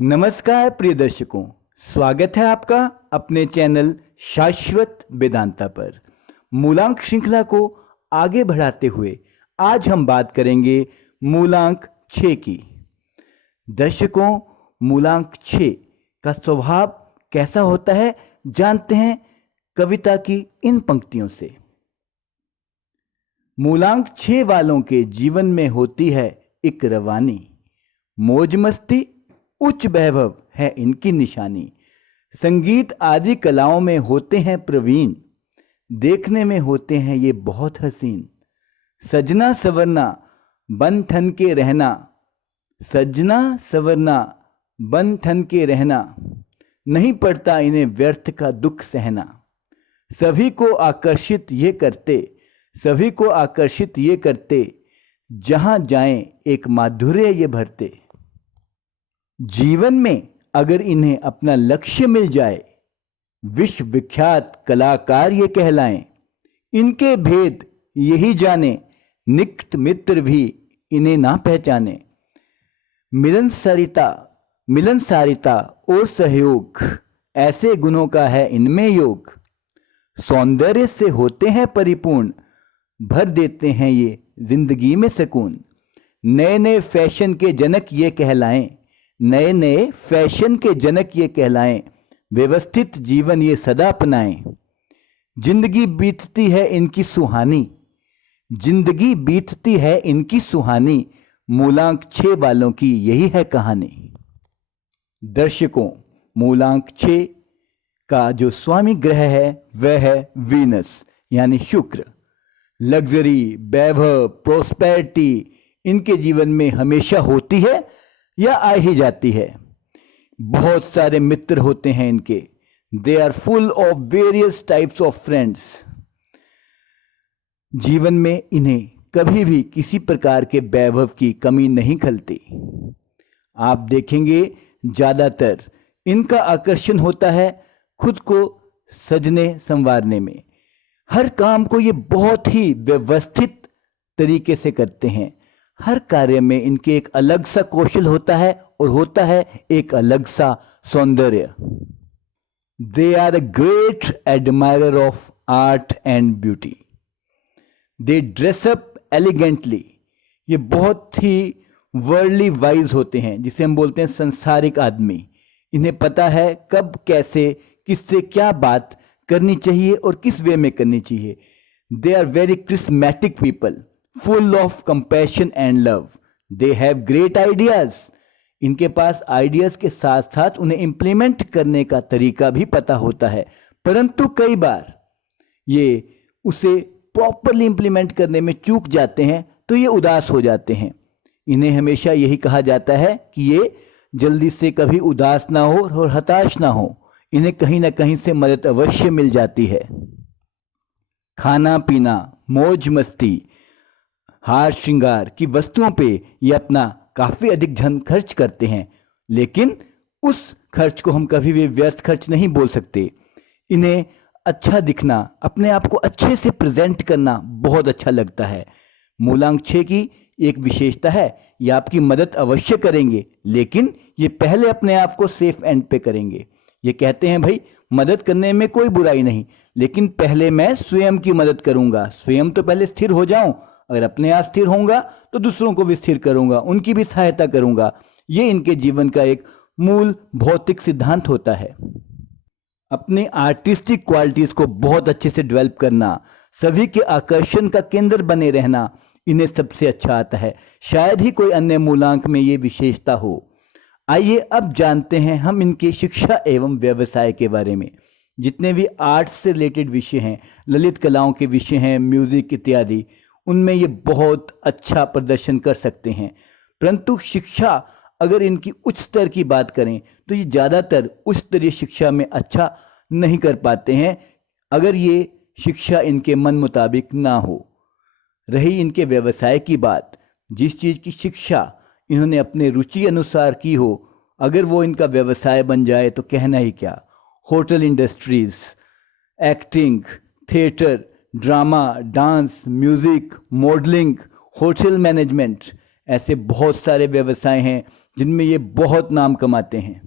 नमस्कार प्रिय दर्शकों, स्वागत है आपका अपने चैनल शाश्वत वेदांता पर। मूलांक श्रृंखला को आगे बढ़ाते हुए आज हम बात करेंगे मूलांक 6 की। दर्शकों, मूलांक 6 का स्वभाव कैसा होता है जानते हैं कविता की इन पंक्तियों से। मूलांक 6 वालों के जीवन में होती है एक रवानी, मौज मस्ती उच्च वैभव है इनकी निशानी। संगीत आदि कलाओं में होते हैं प्रवीण, देखने में होते हैं ये बहुत हसीन। सजना सवरना बन ठन के रहना, सजना सवरना बन ठन के रहना, नहीं पड़ता इन्हें व्यर्थ का दुख सहना। सभी को आकर्षित ये करते, सभी को आकर्षित ये करते, जहां जाएं एक माधुर्य ये भरते। जीवन में अगर इन्हें अपना लक्ष्य मिल जाए, विश्व विख्यात कलाकार ये कहलाएं। इनके भेद यही जाने, निकट मित्र भी इन्हें ना पहचाने। मिलनसारिता और सहयोग, ऐसे गुणों का है इनमें योग। सौंदर्य से होते हैं परिपूर्ण, भर देते हैं ये जिंदगी में सुकून। नए नए फैशन के जनक ये कहलाएं, नए नए फैशन के जनक ये कहलाएं। व्यवस्थित जीवन ये सदा अपनाएं। जिंदगी बीतती है इनकी सुहानी, जिंदगी बीतती है इनकी सुहानी। मूलांक 6 वालों की यही है कहानी। दर्शकों, मूलांक 6 का जो स्वामी ग्रह है वह है वीनस यानी शुक्र। लग्जरी, वैभव, प्रोस्पेरिटी इनके जीवन में हमेशा होती है या आ ही जाती है। बहुत सारे मित्र होते हैं इनके। They are full of various types of friends. जीवन में इन्हें कभी भी किसी प्रकार के वैभव की कमी नहीं खलती। आप देखेंगे ज़्यादातर इनका आकर्षण होता है खुद को सजने संवारने में। हर काम को ये बहुत ही व्यवस्थित तरीके से करते हैं। हर कार्य में इनके एक अलग सा कौशल होता है और होता है एक अलग सा सौंदर्य। They are a great admirer of art and beauty. They dress up elegantly. ये बहुत ही वर्ल्डली वाइज होते हैं, जिसे हम बोलते हैं संसारिक आदमी। इन्हें पता है कब कैसे किससे क्या बात करनी चाहिए और किस वे में करनी चाहिए। They are very charismatic people, full of compassion and love. They have great ideas. इनके पास आइडियाज के साथ साथ उन्हें इम्प्लीमेंट करने का तरीका भी पता होता है, परंतु कई बार ये उसे प्रॉपरली इम्प्लीमेंट करने में चूक जाते हैं तो ये उदास हो जाते हैं। इन्हें हमेशा यही कहा जाता है कि ये जल्दी से कभी उदास ना हो और हताश ना हो। इन्हें कहीं ना कहीं से मदद अवश्य मिल जाती है। खाना पीना, मौज मस्ती, हार श्रृंगार की वस्तुओं पे ये अपना काफ़ी अधिक धन खर्च करते हैं, लेकिन उस खर्च को हम कभी भी व्यर्थ खर्च नहीं बोल सकते। इन्हें अच्छा दिखना, अपने आप को अच्छे से प्रेजेंट करना बहुत अच्छा लगता है। मूलांक 6 की एक विशेषता है, ये आपकी मदद अवश्य करेंगे, लेकिन ये पहले अपने आप को सेफ एंड पे करेंगे। ये कहते हैं भाई मदद करने में कोई बुराई नहीं, लेकिन पहले मैं स्वयं की मदद करूंगा। स्वयं तो पहले स्थिर हो जाऊं, अगर अपने आप स्थिर होऊंगा तो दूसरों को भी स्थिर करूंगा, उनकी भी सहायता करूंगा। ये इनके जीवन का एक मूल भौतिक सिद्धांत होता है। अपनी आर्टिस्टिक क्वालिटीज को बहुत अच्छे से डेवलप करना, सभी के आकर्षण का केंद्र बने रहना इन्हें सबसे अच्छा आता है। शायद ही कोई अन्य मूलांक में ये विशेषता हो। आइए अब जानते हैं हम इनके शिक्षा एवं व्यवसाय के बारे में। जितने भी आर्ट्स से रिलेटेड विषय हैं, ललित कलाओं के विषय हैं, म्यूजिक इत्यादि, उनमें ये बहुत अच्छा प्रदर्शन कर सकते हैं। परंतु शिक्षा अगर इनकी उच्च स्तर की बात करें तो ये ज़्यादातर उच्च स्तरीय शिक्षा में अच्छा नहीं कर पाते हैं, अगर ये शिक्षा इनके मन मुताबिक ना हो। रही इनके व्यवसाय की बात, जिस चीज़ की शिक्षा इन्होंने अपने रुचि अनुसार की हो, अगर वो इनका व्यवसाय बन जाए तो कहना ही क्या। Hotel industries, acting, theatre, drama, dance, music, modelling, hotel management, ऐसे बहुत सारे व्यवसाय हैं जिनमें ये बहुत नाम कमाते हैं।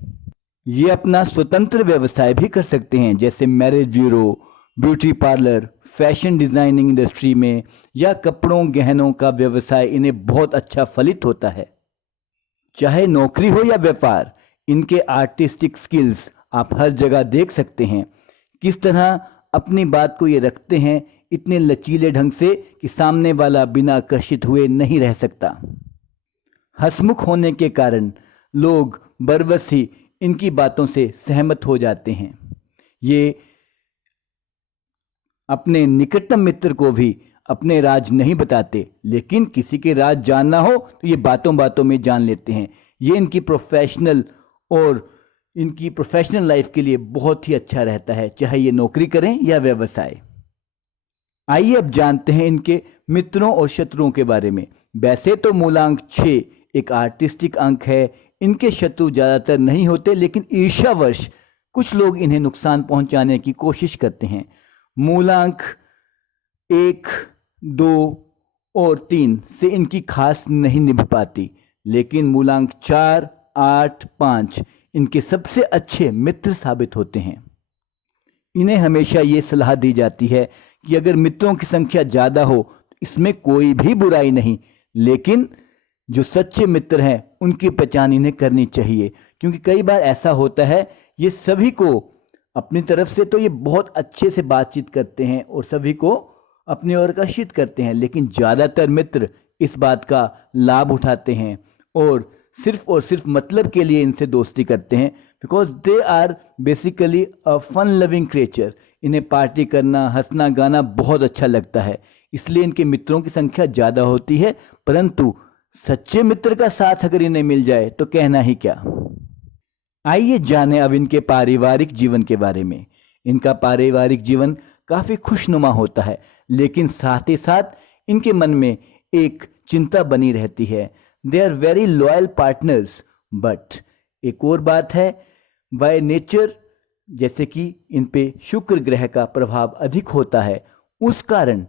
ये अपना स्वतंत्र व्यवसाय भी कर सकते हैं, जैसे marriage bureau, beauty parlour, fashion designing industry में या कपड़ों गहनों का व्यवसाय इन्हें बहुत अच्छा फलित होता है। चाहे नौकरी हो या व्यापार, इनके आर्टिस्टिक स्किल्स आप हर जगह देख सकते हैं। किस तरह अपनी बात को ये रखते हैं इतने लचीले ढंग से कि सामने वाला बिना आकर्षित हुए नहीं रह सकता। हंसमुख होने के कारण लोग बरबस ही इनकी बातों से सहमत हो जाते हैं। ये अपने निकटतम मित्र को भी अपने राज नहीं बताते, लेकिन किसी के राज जानना हो तो ये बातों बातों में जान लेते हैं। ये इनकी प्रोफेशनल लाइफ के लिए बहुत ही अच्छा रहता है, चाहे ये नौकरी करें या व्यवसाय। आइए अब जानते हैं इनके मित्रों और शत्रुओं के बारे में। वैसे तो मूलांक 6 एक आर्टिस्टिक अंक है। इनके शत्रु ज़्यादातर नहीं होते, लेकिन ईर्ष्यावश कुछ लोग इन्हें नुकसान पहुंचाने की कोशिश करते हैं। मूलांक 1, 2 और 3 से इनकी खास नहीं निभ पाती, लेकिन मूलांक 4, 8, 5 इनके सबसे अच्छे मित्र साबित होते हैं। इन्हें हमेशा ये सलाह दी जाती है कि अगर मित्रों की संख्या ज़्यादा हो तो इसमें कोई भी बुराई नहीं, लेकिन जो सच्चे मित्र हैं उनकी पहचान इन्हें करनी चाहिए। क्योंकि कई बार ऐसा होता है, ये सभी को अपनी तरफ से तो ये बहुत अच्छे से बातचीत करते हैं और सभी को अपनी ओर आकर्षित करते हैं, लेकिन ज़्यादातर मित्र इस बात का लाभ उठाते हैं और सिर्फ मतलब के लिए इनसे दोस्ती करते हैं। Because they are basically a fun loving creature. इन्हें पार्टी करना, हंसना गाना बहुत अच्छा लगता है, इसलिए इनके मित्रों की संख्या ज़्यादा होती है। परंतु सच्चे मित्र का साथ अगर इन्हें मिल जाए तो कहना ही क्या। आइए जानें अब इनके पारिवारिक जीवन के बारे में। इनका पारिवारिक जीवन काफ़ी खुशनुमा होता है, लेकिन साथ ही साथ इनके मन में एक चिंता बनी रहती है। They are very loyal partners, but एक और बात है, बाय नेचर जैसे कि इन पे शुक्र ग्रह का प्रभाव अधिक होता है, उस कारण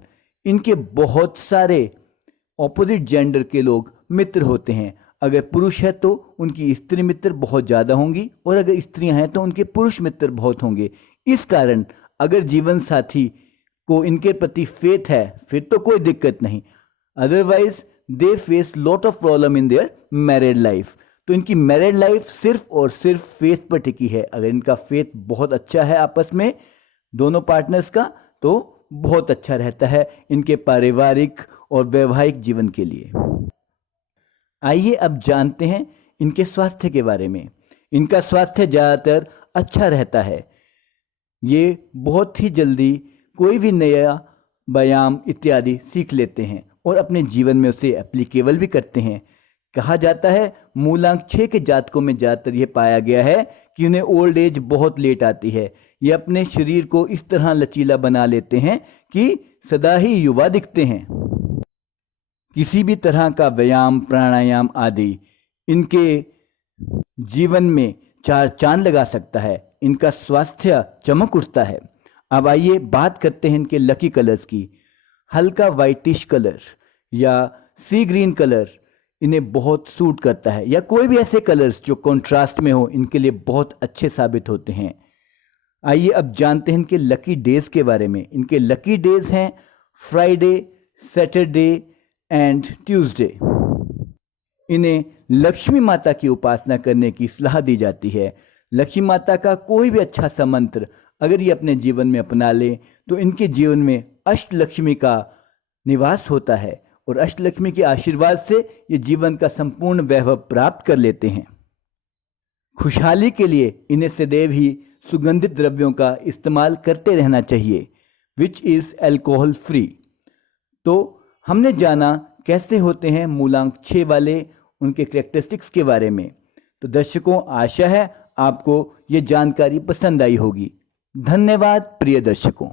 इनके बहुत सारे ऑपोजिट जेंडर के लोग मित्र होते हैं। अगर पुरुष है तो उनकी स्त्री मित्र बहुत ज़्यादा होंगी, और अगर स्त्रियां हैं तो उनके पुरुष मित्र बहुत होंगे। इस कारण अगर जीवन साथी को इनके प्रति फेथ है फिर तो कोई दिक्कत नहीं, otherwise they face lot of problem in their married life. तो इनकी मैरिड लाइफ सिर्फ और सिर्फ फेथ पर टिकी है। अगर इनका फेथ बहुत अच्छा है आपस में दोनों पार्टनर्स का, तो बहुत अच्छा रहता है इनके पारिवारिक और वैवाहिक जीवन के लिए। आइए अब जानते हैं इनके स्वास्थ्य के बारे में। इनका स्वास्थ्य ज़्यादातर अच्छा रहता है। ये बहुत ही जल्दी कोई भी नया व्यायाम इत्यादि सीख लेते हैं और अपने जीवन में उसे एप्लीकेबल भी करते हैं। कहा जाता है मूलांक 6 के जातकों में ज़्यादातर यह पाया गया है कि उन्हें ओल्ड एज बहुत लेट आती है। ये अपने शरीर को इस तरह लचीला बना लेते हैं कि सदा ही युवा दिखते हैं। किसी भी तरह का व्यायाम, प्राणायाम आदि इनके जीवन में 4 चांद लगा सकता है। इनका स्वास्थ्य चमक उठता है। अब आइए बात करते हैं इनके लकी कलर्स की। हल्का वाइटिश कलर या सी ग्रीन कलर इन्हें बहुत सूट करता है, या कोई भी ऐसे कलर्स जो कंट्रास्ट में हो इनके लिए बहुत अच्छे साबित होते हैं। आइए अब जानते हैं इनके लकी डेज के बारे में। इनके लकी डेज हैं फ्राइडे, सैटरडे एंड ट्यूसडे। इन्हें लक्ष्मी माता की उपासना करने की सलाह दी जाती है। लक्ष्मी माता का कोई भी अच्छा सा मंत्र अगर ये अपने जीवन में अपना लें तो इनके जीवन में अष्टलक्ष्मी का निवास होता है, और अष्टलक्ष्मी के आशीर्वाद से ये जीवन का संपूर्ण वैभव प्राप्त कर लेते हैं। खुशहाली के लिए इन्हें सदैव ही सुगंधित द्रव्यों का इस्तेमाल करते रहना चाहिए, विच इज़ अल्कोहल फ्री। तो हमने जाना कैसे होते हैं मूलांक 6 वाले, उनके कैरेक्टरिस्टिक्स के बारे में। तो दर्शकों, आशा है आपको ये जानकारी पसंद आई होगी। धन्यवाद प्रिय दर्शकों।